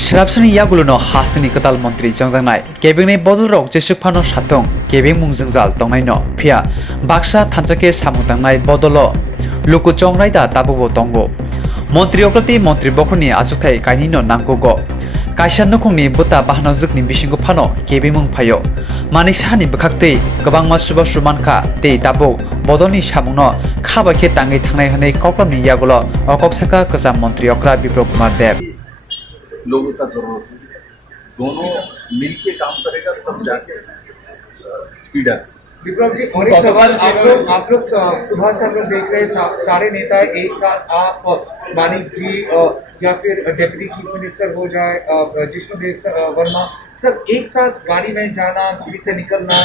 Shrapsani Yagulono Hastini Katal Montri Jangjangnai Kebingni Bodolrok Jesukphano Satong Kebing Mungjangjal Tongnaino Phia Baksa Thanjake Samutangnai Bodolo Luku Chongraida Tabubo Tongo Montri Okrati Montri Bokhoni Asukthai Kainino Nangkogo Kaisa Nokongni Buta Bahanojukni Bisingo Phano Kebing Mung Phayo Manik Sahani Bukhaktei Gobangma Suba Sumanka Tei Tabo Bodolni Samungno Khabakhe Tangai Thangnai Hanai Koklamni Yagulo Okoksaka Kasa Montri Okra Biplop Kumar Dev लोगों का जरूरत है, दोनों मिलके काम करेगा तब जाके स्पीड आती। विप्लव जी और एक सवाल आप लोग सुबह से हम लोग देख रहे हैं सारे नेता एक साथ आप मानिक जी या फिर डेप्यूटी चीफ मिनिस्टर हो जाए जिष्णुदेव वर्मा सब एक साथ गाड़ी में जाना दिल्ली से निकलना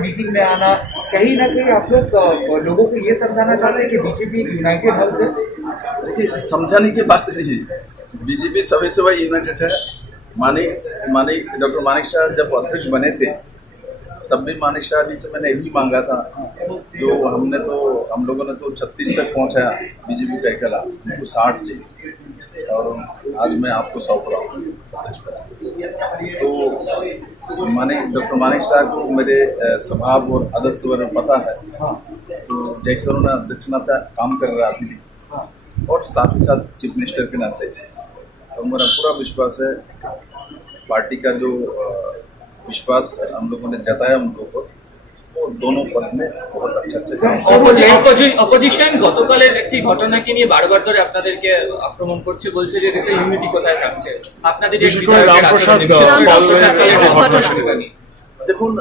मीटिंग में आना कहीं ना कहीं आप लोग लोगों को ये समझाना चाहते हैं कि बीजेपी यूनाइटेड हल से। देखिए समझाने की बात नहीं, बीजेपी सभी से यूनाइटेड है। डॉक्टर मानिक शाह जब अध्यक्ष बने थे तब भी मानिक शाह जी से मैंने यही मांगा था, जो हम लोगों ने तो 36 तक पहुंचाया बीजेपी का खिलाफ, उनको 60 चाहिए और आज मैं आपको सौंप रहा हूँ। तो डॉक्टर मानिक शाह को मेरे स्वभाव और आदत के बारे में पता है, तो जैसे उन्होंने अध्यक्षता काम कर रहा था और साथ ही साथ चीफ मिनिस्टर के नाते तो मेरा पूरा विश्वास है, पार्टी का जो विश्वास हम लोगों ने जताया उनको ऊपर, वो दोनों पद में बहुत अच्छा से অপোজিশন গতকালের একটি ঘটনাকে নিয়ে বারবার ধরে আপনাদেরকে আক্রমণ করছে, বলছে যে এতে ইউনিটি কোথায় থাকছে আপনাদের এই বিধায়কের আচরণ। দেখুন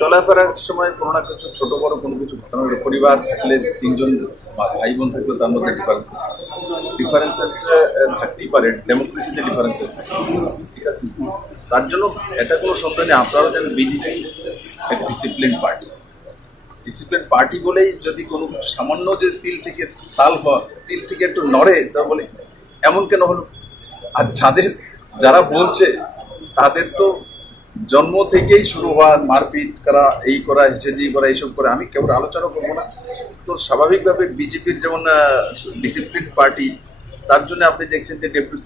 চলাফেরার সময় কোনো না কিছু ছোট বড় কোনো কিছু ঘটনা হলে পরিবার থাকলে তিনজন ভাই বোন থাকলে তার মধ্যে ডিফারেন্সেস থাকতেই পারে, ডেমোক্রেসিতে ডিফারেন্সেস থাকে, ঠিক আছে। তার জন্য এটা কোনো সন্দেহ নেই, আপনারাও জানেন বিজেপি একটা ডিসিপ্লিন পার্টি বলেই যদি কোনো সামান্য যে তিল থেকে একটু নড়ে তা বলে এমন কেন হলো। আর যারা বলছে তাদের তো জন্ম থেকেই শুরু হওয়া মারপিট করা, এই করা, হিসেদি করা, এইসব করে আমি কেউ আলোচনা করবো না। তো স্বাভাবিকভাবে বিজেপির যেমন ডিসিপ্লিন পার্টি, তার জন্য আপনি দেখছেন যে ডেপুটি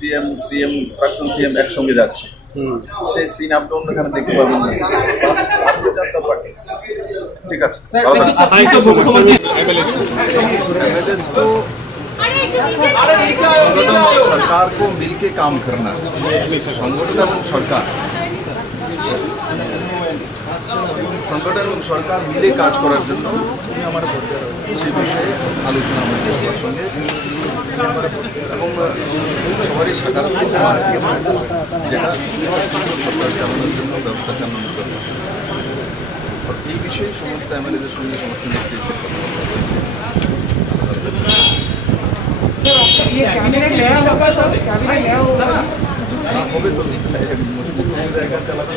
সিএম প্রাক্তন সিএম একসঙ্গে যাচ্ছে, সেই সিন আপনি অন্যখানে দেখতে পাবেন না। ভারতীয় জনতা পার্টি ঠিক আছে, एमएलएस को सरकार को मिलके काम करना, संगठन এবং সরকার মিলে কাজ করার জন্য সে বিষয়ে আলোচনা হয়েছে সবার সঙ্গে এবং সবারই সাকারাত্মক মানসিকতা যেটা সরকার চালানোর জন্য ব্যবস্থা চালানোর জন্য। আর এই বিষয়ে সমস্ত এমএলএদের সঙ্গে সমস্ত নেতৃত্বের কথা হয়েছে। হবে তো জায়গা চালাতে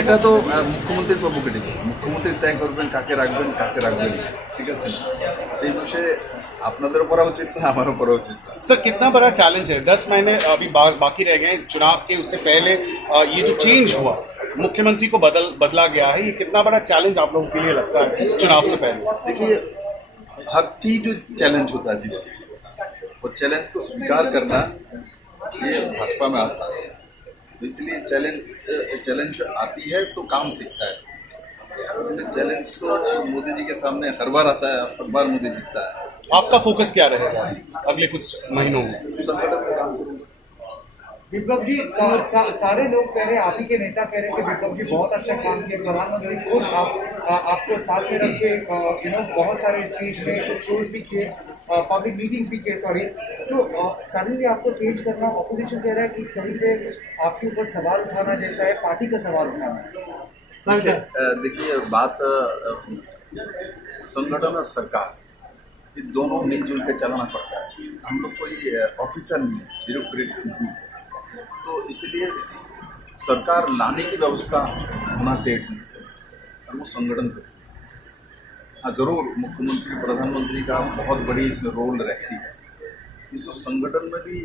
এটা তো মুখ্যমন্ত্রীর প্রভোকেটিভ, মুখ্যমন্ত্রী তয় করবেন কাকে রাখবেন ঠিক আছে, সেই বিষয়ে আপনাদের উপর उचित ना हमारे ऊपर उचित। सर कितना बड़ा चैलेंज है, 10 महीने अभी बाकी रह गए चुनाव के, उससे पहले ये जो चेंज हुआ मुख्यमंत्री को बदला गया है, ये कितना बड़ा चैलेंज आप लोगों के लिए लगता है चुनाव से पहले? देखिए हर चीज जो चैलेंज होता है जीवन, वो चैलेंज को स्वीकार करना ये भाजपा में आता है, इसलिए चैलेंज आती है तो काम सीखता है, इसलिए चैलेंज तो मोदी जी के सामने हर बार आता है, हर बार मोदी जीतता है। आपका फोकस क्या रहेगा अगले कुछ महीनों में? संगठन में काम करूंगा। विप्लव जी सारे लोग कह रहे हैं, आप ही के नेता कह रहे हैं कि विप्लव जी बहुत अच्छा काम किया, प्रधानमंत्री खुद आपको साथ में रख के बहुत सारे स्टेज में शोज भी किए, पब्लिक मीटिंग्स भी किए, सॉरी। सो सडनली आपको चेंज करना, ऑपोजिशन कह रहा है कि कहीं पे आपके ऊपर सवाल उठाना जैसा है, पार्टी का सवाल उठाना। देखिए बात संगठन और सरकार ये दोनों मिलजुल के चलाना पड़ता है, हम लोग कोई ऑफिसर नहीं, ब्यूरोक्रेट नहीं, तो इसलिए सरकार लाने की व्यवस्था होना चाहिए से और वो संगठन पे। हाँ जरूर मुख्यमंत्री प्रधानमंत्री का बहुत बड़ी इसमें रोल रहती है, किंतु संगठन में भी